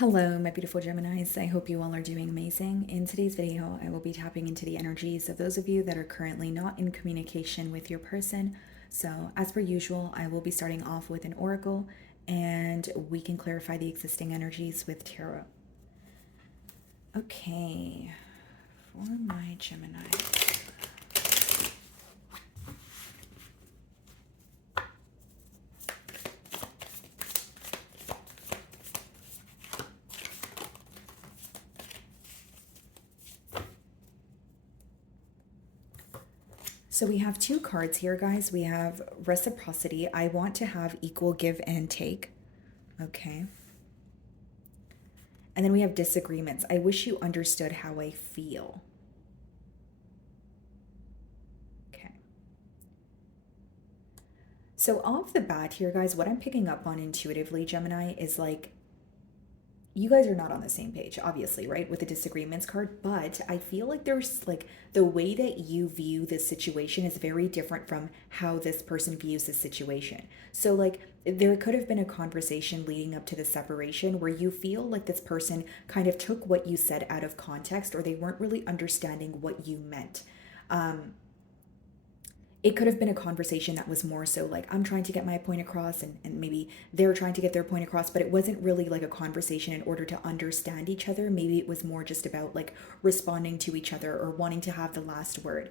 Hello, my beautiful Geminis. I hope you all are doing amazing. In today's video, I will be tapping into the energies of those of you that are currently not in communication with your person. So, as per usual, I will be starting off with an oracle and we can clarify the existing energies with tarot. Okay, for my Gemini. So we have two cards here, guys. We have reciprocity. I want to have equal give and take. Okay. And then we have disagreements. I wish you understood how I feel. Okay. So off the bat here, guys, what I'm picking up on intuitively, Gemini, is like you guys are not on the same page, obviously, right, with the disagreements card, but I feel like there's like the way that you view this situation is very different from how this person views the situation. So, like, there could have been a conversation leading up to the separation where you feel like this person kind of took what you said out of context or they weren't really understanding what you meant. It could have been a conversation that was more so like I'm trying to get my point across and maybe they're trying to get their point across, but it wasn't really like a conversation in order to understand each other. Maybe it was more just about like responding to each other or wanting to have the last word.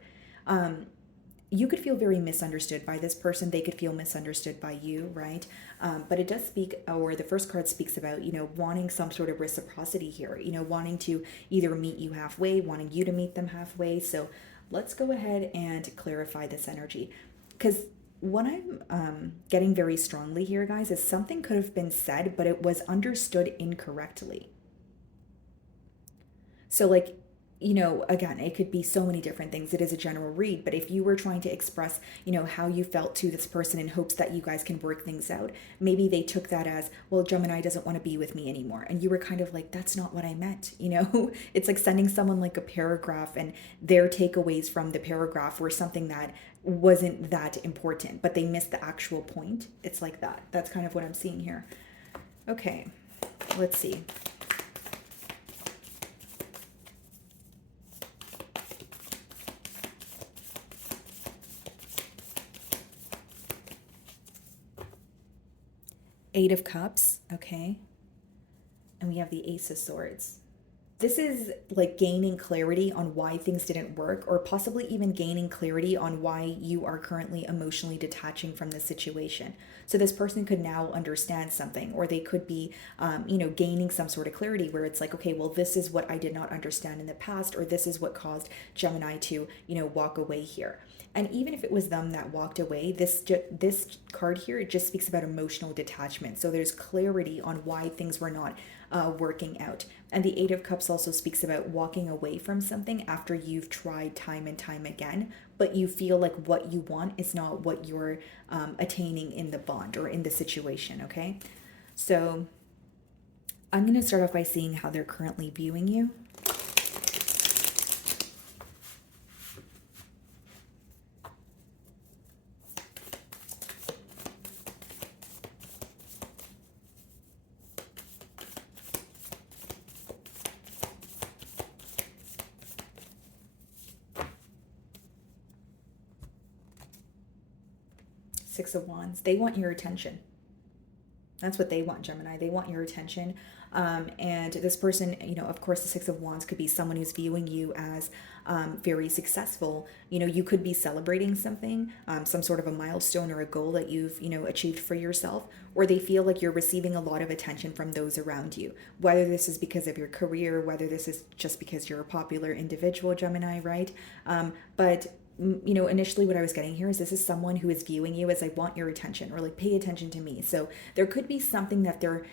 You could feel very misunderstood by this person. They could feel misunderstood by you, right? But it does speak, or the first card speaks about, wanting some sort of reciprocity here, wanting to either meet you halfway, wanting you to meet them halfway. So let's go ahead and clarify this energy. Because what I'm getting very strongly here, guys, is something could have been said, but it was understood incorrectly. So, like, again, it could be so many different things. It is a general read, but if you were trying to express, how you felt to this person in hopes that you guys can work things out, maybe they took that as, well, Gemini doesn't want to be with me anymore. And you were kind of like, that's not what I meant, It's like sending someone like a paragraph and their takeaways from the paragraph were something that wasn't that important, but they missed the actual point. It's like that. That's kind of what I'm seeing here. Okay, let's see. Eight of Cups, okay. And we have the Ace of Swords. This is like gaining clarity on why things didn't work, or possibly even gaining clarity on why you are currently emotionally detaching from the situation. So this person could now understand something, or they could be, gaining some sort of clarity where it's like, okay, well, this is what I did not understand in the past, or this is what caused Gemini to, walk away here. And even if it was them that walked away, this card here, it just speaks about emotional detachment. So there's clarity on why things were not working out. And the Eight of Cups also speaks about walking away from something after you've tried time and time again, but you feel like what you want is not what you're attaining in the bond or in the situation, okay? So I'm going to start off by seeing how they're currently viewing you. Six of Wands. They want your attention. That's what they want, Gemini. They want your attention. And this person, of course, the Six of Wands could be someone who's viewing you as very successful. You could be celebrating something, some sort of a milestone or a goal that you've, achieved for yourself, or they feel like you're receiving a lot of attention from those around you. Whether this is because of your career, whether this is just because you're a popular individual, Gemini, right? But initially what I was getting here is this is someone who is viewing you as I want your attention or like pay attention to me. So there could be something that they're,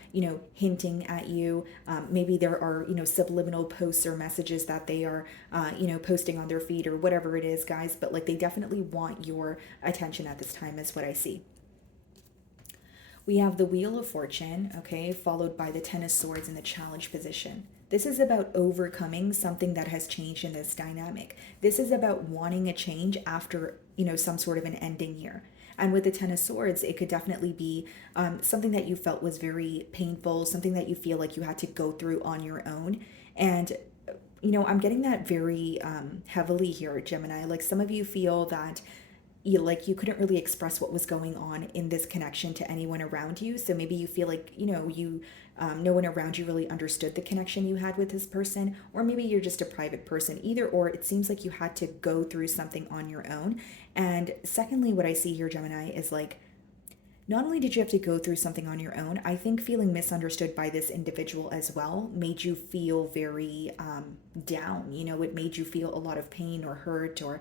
hinting at you. Maybe there are, subliminal posts or messages that they are, posting on their feed or whatever it is, guys. But like they definitely want your attention at this time is what I see. We have the Wheel of Fortune, okay, followed by the Ten of Swords in the challenge position. This is about overcoming something that has changed in this dynamic. This is about wanting a change after, some sort of an ending here. And with the Ten of Swords, it could definitely be something that you felt was very painful, something that you feel like you had to go through on your own. And I'm getting that very heavily here, Gemini. Like some of you feel that you couldn't really express what was going on in this connection to anyone around you. So maybe you feel like you no one around you really understood the connection you had with this person, or maybe you're just a private person. Either or, it seems like you had to go through something on your own. And secondly, what I see here, Gemini, is like not only did you have to go through something on your own, I think feeling misunderstood by this individual as well made you feel very down. It made you feel a lot of pain or hurt, or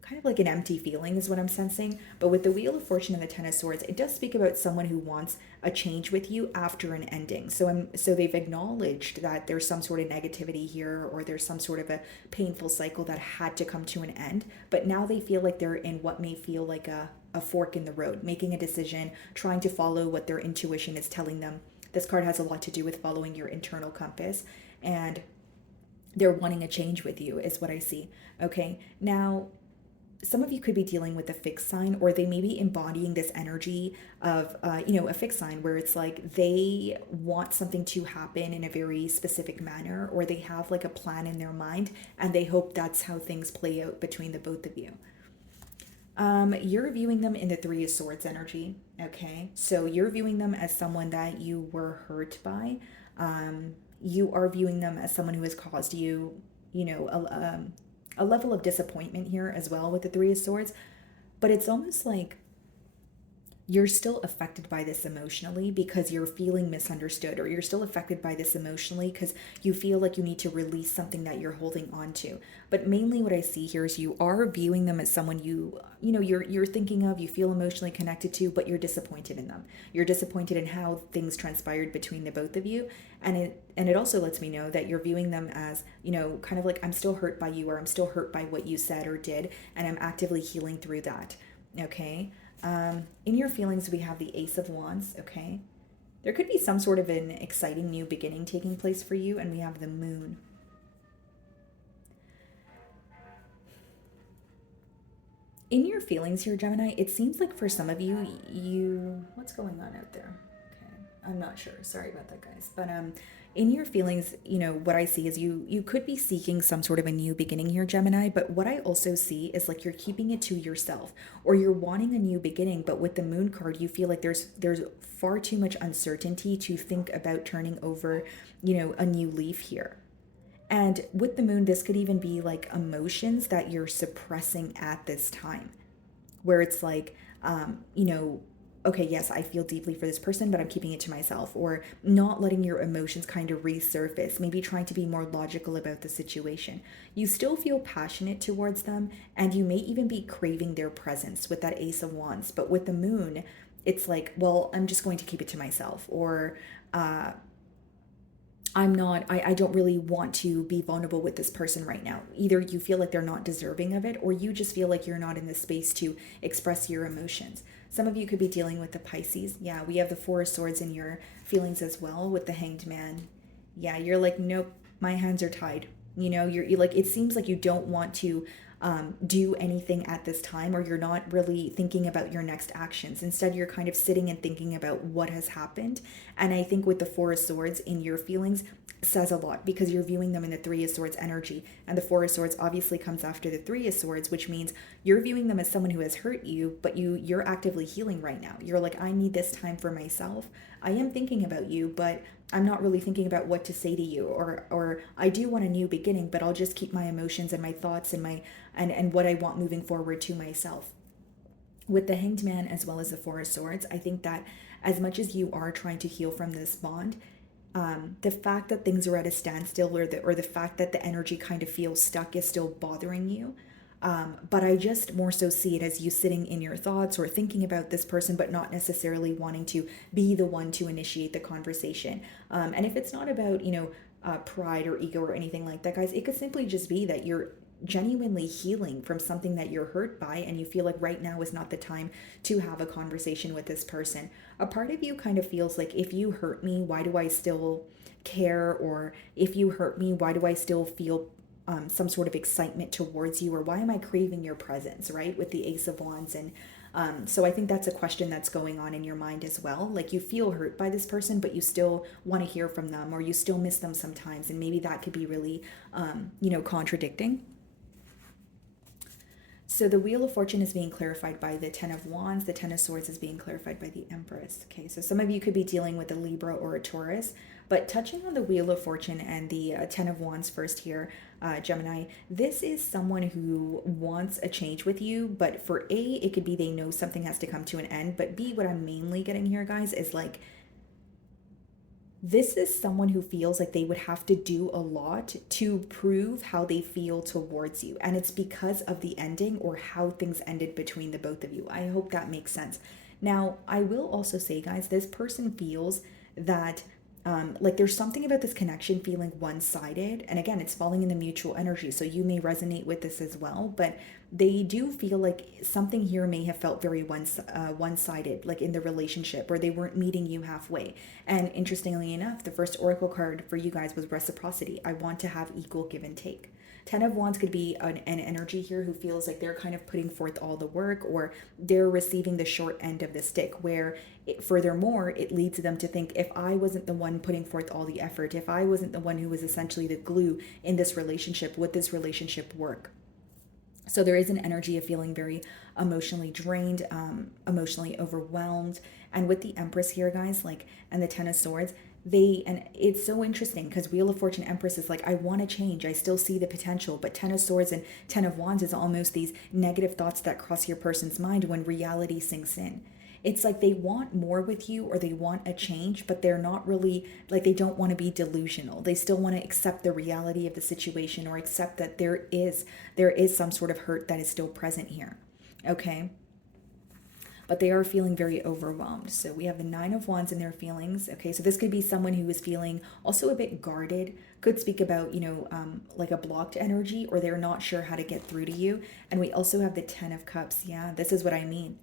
kind of like an empty feeling is what I'm sensing. But with the Wheel of Fortune and the Ten of Swords, it does speak about someone who wants a change with you after an ending. So they've acknowledged that there's some sort of negativity here, or there's some sort of a painful cycle that had to come to an end. But now they feel like they're in what may feel like a fork in the road, making a decision, trying to follow what their intuition is telling them. This card has a lot to do with following your internal compass, and they're wanting a change with you, is what I see. Okay, now some of you could be dealing with a fixed sign, or they may be embodying this energy of a fixed sign where it's like they want something to happen in a very specific manner, or they have like a plan in their mind and they hope that's how things play out between the both of you. You're viewing them in the Three of Swords energy. Okay, so you're viewing them as someone that you were hurt by. You are viewing them as someone who has caused you, a level of disappointment here as well with the Three of Swords. But it's almost like you're still affected by this emotionally because you're feeling misunderstood, or you're still affected by this emotionally because you feel like you need to release something that you're holding on to. But mainly what I see here is you are viewing them as someone you're thinking of, you feel emotionally connected to, but you're disappointed in them. You're disappointed in how things transpired between the both of you. And it also lets me know that you're viewing them as, kind of like, I'm still hurt by you, or I'm still hurt by what you said or did, and I'm actively healing through that. Okay. In your feelings, we have the Ace of Wands, okay? There could be some sort of an exciting new beginning taking place for you, and we have the Moon. In your feelings here, Gemini, it seems like for some of you, what's going on out there? Okay, I'm not sure. Sorry about that, guys. But in your feelings, what I see is you could be seeking some sort of a new beginning here, Gemini, but what I also see is like you're keeping it to yourself, or you're wanting a new beginning, but with the Moon card, you feel like there's far too much uncertainty to think about turning over, a new leaf here. And with the Moon, this could even be like emotions that you're suppressing at this time, where it's like, okay, yes, I feel deeply for this person, but I'm keeping it to myself, or not letting your emotions kind of resurface, maybe trying to be more logical about the situation. You still feel passionate towards them, and you may even be craving their presence with that Ace of Wands. But with the Moon, it's like, well, I'm just going to keep it to myself, or I don't really want to be vulnerable with this person right now. Either you feel like they're not deserving of it, or you just feel like you're not in the space to express your emotions. Some of you could be dealing with the Pisces. Yeah, we have the Four of Swords in your feelings as well with the Hanged Man. Yeah, you're like, nope, my hands are tied. You're like, it seems like you don't want to do anything at this time, or you're not really thinking about your next actions. Instead, you're kind of sitting and thinking about what has happened. And I think with the Four of Swords in your feelings says a lot, because you're viewing them in the Three of Swords energy. And the Four of Swords obviously comes after the Three of Swords, which means you're viewing them as someone who has hurt you, but you're actively healing right now. You're like, I need this time for myself. I am thinking about you, but I'm not really thinking about what to say to you, or I do want a new beginning, but I'll just keep my emotions and my thoughts and and what I want moving forward to myself. With the Hanged Man as well as the Four of Swords, I think that as much as you are trying to heal from this bond, the fact that things are at a standstill, or the fact that the energy kind of feels stuck is still bothering you. But I just more so see it as you sitting in your thoughts or thinking about this person, but not necessarily wanting to be the one to initiate the conversation. And if it's not about, pride or ego or anything like that, guys, it could simply just be that you're genuinely healing from something that you're hurt by, and you feel like right now is not the time to have a conversation with this person. A part of you kind of feels like, if you hurt me, why do I still care? Or if you hurt me, why do I still feel some sort of excitement towards you? Or why am I craving your presence, right? With the Ace of Wands and So I think that's a question that's going on in your mind as well. Like you feel hurt by this person, but you still want to hear from them, or you still miss them sometimes. And maybe that could be really, contradicting. So the Wheel of Fortune is being clarified by the Ten of Wands. The Ten of Swords is being clarified by the Empress. Okay, so some of you could be dealing with a Libra or a Taurus. But touching on the Wheel of Fortune and the Ten of Wands first here, Gemini, this is someone who wants a change with you. But for A, it could be they know something has to come to an end. But B, what I'm mainly getting here, guys, is like this is someone who feels like they would have to do a lot to prove how they feel towards you. And it's because of the ending or how things ended between the both of you. I hope that makes sense. Now, I will also say, guys, this person feels that like there's something about this connection feeling one-sided, and again, it's falling in the mutual energy, so you may resonate with this as well. But they do feel like something here may have felt very one-sided, like in the relationship, or they weren't meeting you halfway. And interestingly enough, the first oracle card for you guys was reciprocity. I want to have equal give and take. Ten of Wands could be an energy here who feels like they're kind of putting forth all the work, or they're receiving the short end of the stick, where furthermore, it leads them to think, if I wasn't the one putting forth all the effort, if I wasn't the one who was essentially the glue in this relationship, would this relationship work? So there is an energy of feeling very emotionally drained, emotionally overwhelmed. And with the Empress here, guys, like, and the Ten of Swords, and it's so interesting because Wheel of Fortune Empress is like, I want to change, I still see the potential. But Ten of Swords and Ten of Wands is almost these negative thoughts that cross your person's mind when reality sinks in. It's like they want more with you, or they want a change, but they're not really, like, they don't want to be delusional. They still want to accept the reality of the situation, or accept that there is some sort of hurt that is still present here. Okay? But they are feeling very overwhelmed. So we have the Nine of Wands in their feelings. Okay, so this could be someone who is feeling also a bit guarded. Could speak about, like a blocked energy, or they're not sure how to get through to you. And we also have the Ten of Cups. Yeah, this is what I mean.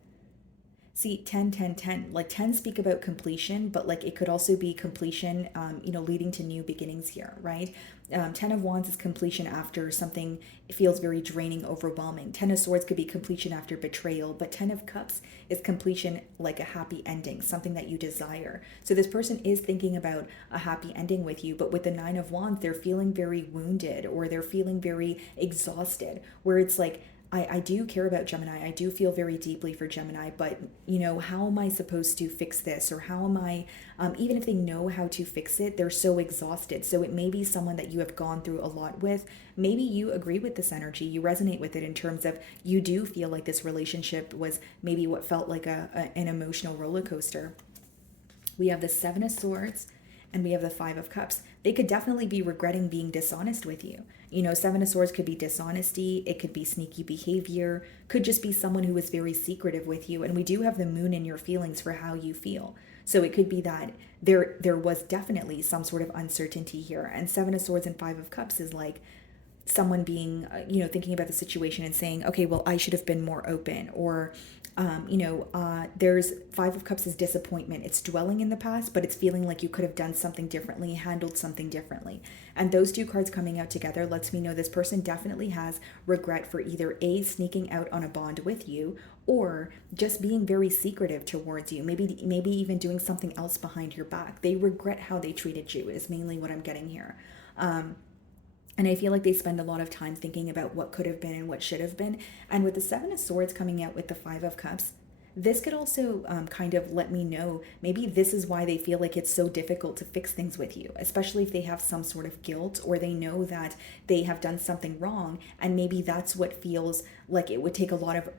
See, 10, 10, 10. Like 10 speak about completion, but like it could also be completion, leading to new beginnings here, right? 10 of Wands is completion after something feels very draining, overwhelming. 10 of Swords could be completion after betrayal, but 10 of Cups is completion, like a happy ending, something that you desire. So this person is thinking about a happy ending with you, but with the 9 of Wands, they're feeling very wounded, or they're feeling very exhausted, where it's like, I do care about Gemini. I do feel very deeply for Gemini, but how am I supposed to fix this? Or how am I, even if they know how to fix it, they're so exhausted. So it may be someone that you have gone through a lot with. Maybe you agree with this energy, you resonate with it in terms of you do feel like this relationship was maybe what felt like an emotional roller coaster. We have the Seven of Swords and we have the Five of Cups. They could definitely be regretting being dishonest with you. Seven of Swords could be dishonesty. It could be sneaky behavior. Could just be someone who is very secretive with you. And we do have the Moon in your feelings for how you feel. So it could be that there was definitely some sort of uncertainty here. And Seven of Swords and Five of Cups is like someone being, thinking about the situation and saying, okay, well, I should have been more open. Or there's Five of Cups is disappointment. It's dwelling in the past, but it's feeling like you could have done something differently, handled something differently. And those two cards coming out together lets me know this person definitely has regret for either A, sneaking out on a bond with you, or just being very secretive towards you. Maybe even doing something else behind your back. They regret how they treated you is mainly what I'm getting here. And I feel like they spend a lot of time thinking about what could have been and what should have been. And with the Seven of Swords coming out with the Five of Cups, this could also kind of let me know maybe this is why they feel like it's so difficult to fix things with you, especially if they have some sort of guilt, or they know that they have done something wrong. And maybe that's what feels like it would take a lot of,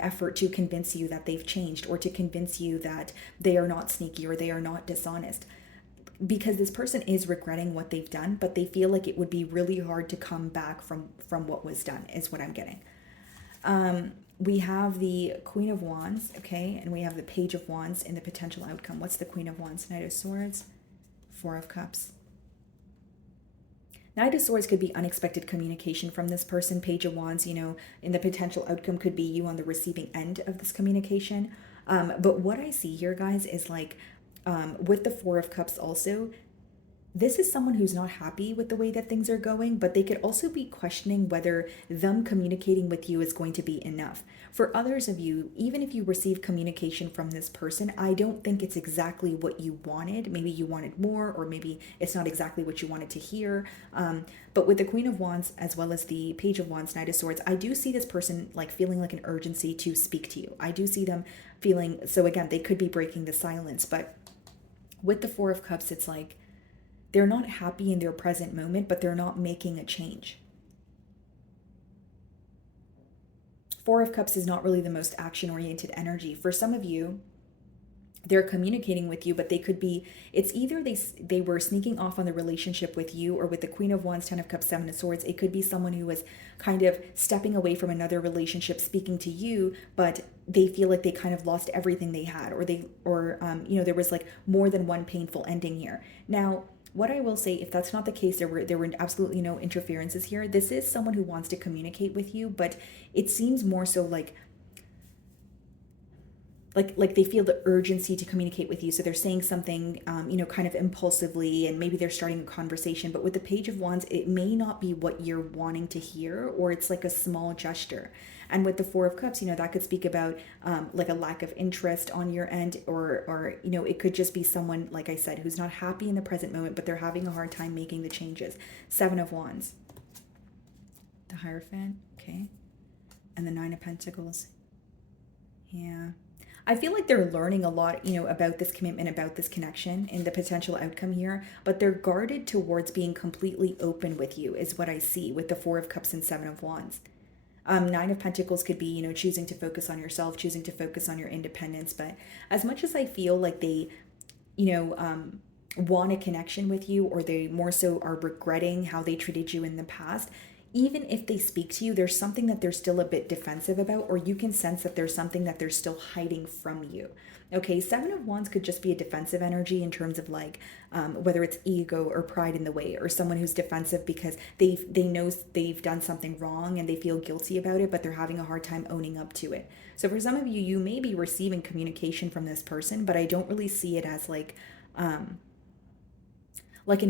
effort to convince you that they've changed, or to convince you that they are not sneaky or they are not dishonest. Because this person is regretting what they've done, but they feel like it would be really hard to come back from what was done, is what I'm getting. We have the Queen of Wands, okay, and we have the Page of Wands in the potential outcome. What's the Queen of Wands? Knight of Swords, Four of Cups. Knight of Swords could be unexpected communication from this person. Page of Wands, in the potential outcome could be you on the receiving end of this communication. But what I see here, guys, is like, with the Four of Cups also, this is someone who's not happy with the way that things are going, but they could also be questioning whether them communicating with you is going to be enough. For others of you, even if you receive communication from this person, I don't think it's exactly what you wanted. Maybe you wanted more, or maybe it's not exactly what you wanted to hear. But with the Queen of Wands as well as the Page of Wands, Knight of Swords, I do see this person like feeling like an urgency to speak to you. I do see them feeling, so again, they could be breaking the silence, but with the Four of Cups, it's like, they're not happy in their present moment, but they're not making a change. Four of Cups is not really the most action-oriented energy. For some of you, they're communicating with you, but they could be, it's either they were sneaking off on the relationship with you, or with the Queen of Wands, Ten of Cups, Seven of Swords, it could be someone who was kind of stepping away from another relationship, speaking to you, but they feel like they kind of lost everything they had, or there was like more than one painful ending here. Now, what I will say, if that's not the case, there were absolutely no interferences here. This is someone who wants to communicate with you, but it seems more so like they feel the urgency to communicate with you, so they're saying something kind of impulsively, and maybe they're starting a conversation. But with the Page of Wands, it may not be what you're wanting to hear, or it's like a small gesture. And with the Four of Cups, that could speak about like a lack of interest on your end, or it could just be someone, like I said, who's not happy in the present moment, but they're having a hard time making the changes. Seven of Wands, the Hierophant, okay, and the Nine of Pentacles. Yeah, I feel like they're learning a lot, about this commitment, about this connection, and the potential outcome here, but they're guarded towards being completely open with you, is what I see with the Four of Cups and Seven of Wands. Nine of Pentacles could be, choosing to focus on yourself, choosing to focus on your independence. But as much as I feel like they, want a connection with you, or they more so are regretting how they treated you in the past, even if they speak to you, there's something that they're still a bit defensive about, or you can sense that there's something that they're still hiding from you. Okay, Seven of Wands could just be a defensive energy in terms of like whether it's ego or pride in the way, or someone who's defensive because they know they've done something wrong and they feel guilty about it, but they're having a hard time owning up to it. So for some of you, you may be receiving communication from this person, but I don't really see it as like an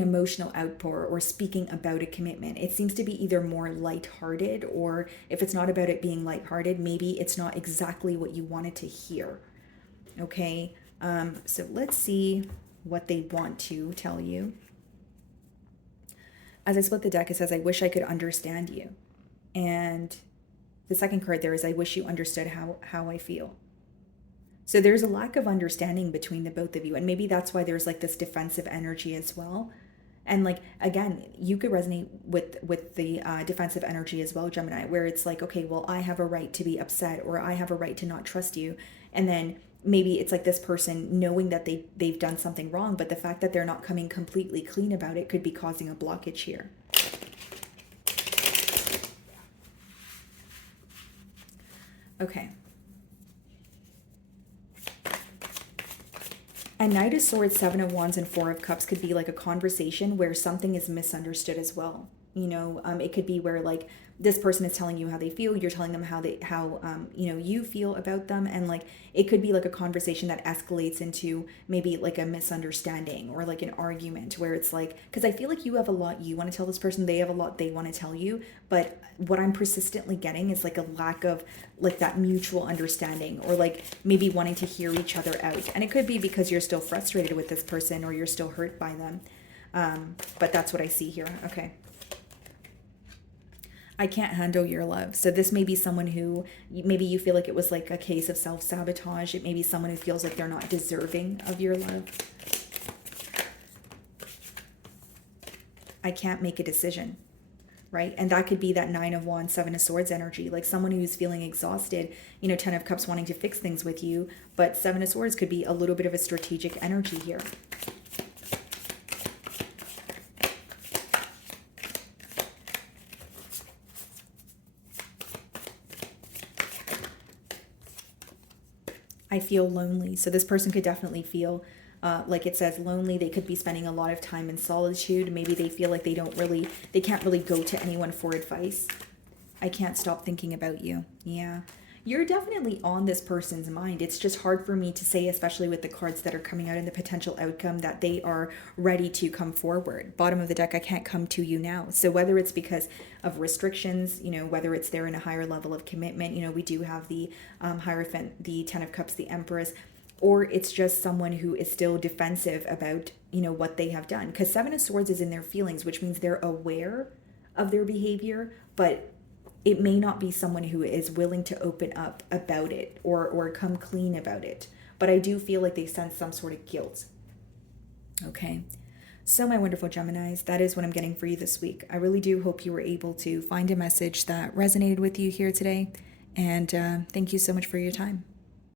emotional outpour or speaking about a commitment. It seems to be either more lighthearted, or if it's not about it being lighthearted, maybe it's not exactly what you wanted to hear. Okay, so let's see what they want to tell you. As I split the deck, it says, I wish I could understand you. And the second card there is, I wish you understood how I feel. So there's a lack of understanding between the both of you. And maybe that's why there's like this defensive energy as well. And like, again, you could resonate with the defensive energy as well, Gemini, where it's like, okay, well, I have a right to be upset, or I have a right to not trust you. And then maybe it's like this person knowing that they've done something wrong, but the fact that they're not coming completely clean about it could be causing a blockage here. Okay. A Knight of Swords, Seven of Wands, and Four of Cups could be like a conversation where something is misunderstood as well. It could be where like this person is telling you how they feel, you're telling them how you feel about them, and like it could be like a conversation that escalates into maybe like a misunderstanding or like an argument, where it's like, because I feel like you have a lot you want to tell this person, they have a lot they want to tell you, but what I'm persistently getting is like a lack of like that mutual understanding, or like maybe wanting to hear each other out. And it could be because you're still frustrated with this person, or you're still hurt by them, but that's what I see here. Okay. I can't handle your love. So this may be someone who maybe you feel like it was like a case of self-sabotage. It may be someone who feels like they're not deserving of your love. I can't make a decision, right? And that could be that Nine of Wands, Seven of Swords energy, like someone who's feeling exhausted, Ten of Cups wanting to fix things with you, but Seven of Swords could be a little bit of a strategic energy here. I feel lonely. So this person could definitely feel, like it says, lonely. They could be spending a lot of time in solitude. Maybe they feel like they can't really go to anyone for advice. I can't stop thinking about you. Yeah. You're definitely on this person's mind. It's just hard for me to say, especially with the cards that are coming out and the potential outcome, that they are ready to come forward. Bottom of the deck, I can't come to you now. So whether it's because of restrictions, whether it's they're in a higher level of commitment, we do have the Hierophant, the Ten of Cups, the Empress, or it's just someone who is still defensive about, what they have done. Because Seven of Swords is in their feelings, which means they're aware of their behavior, but it may not be someone who is willing to open up about it or come clean about it. But I do feel like they sense some sort of guilt. Okay. So, my wonderful Geminis, that is what I'm getting for you this week. I really do hope you were able to find a message that resonated with you here today. And thank you so much for your time.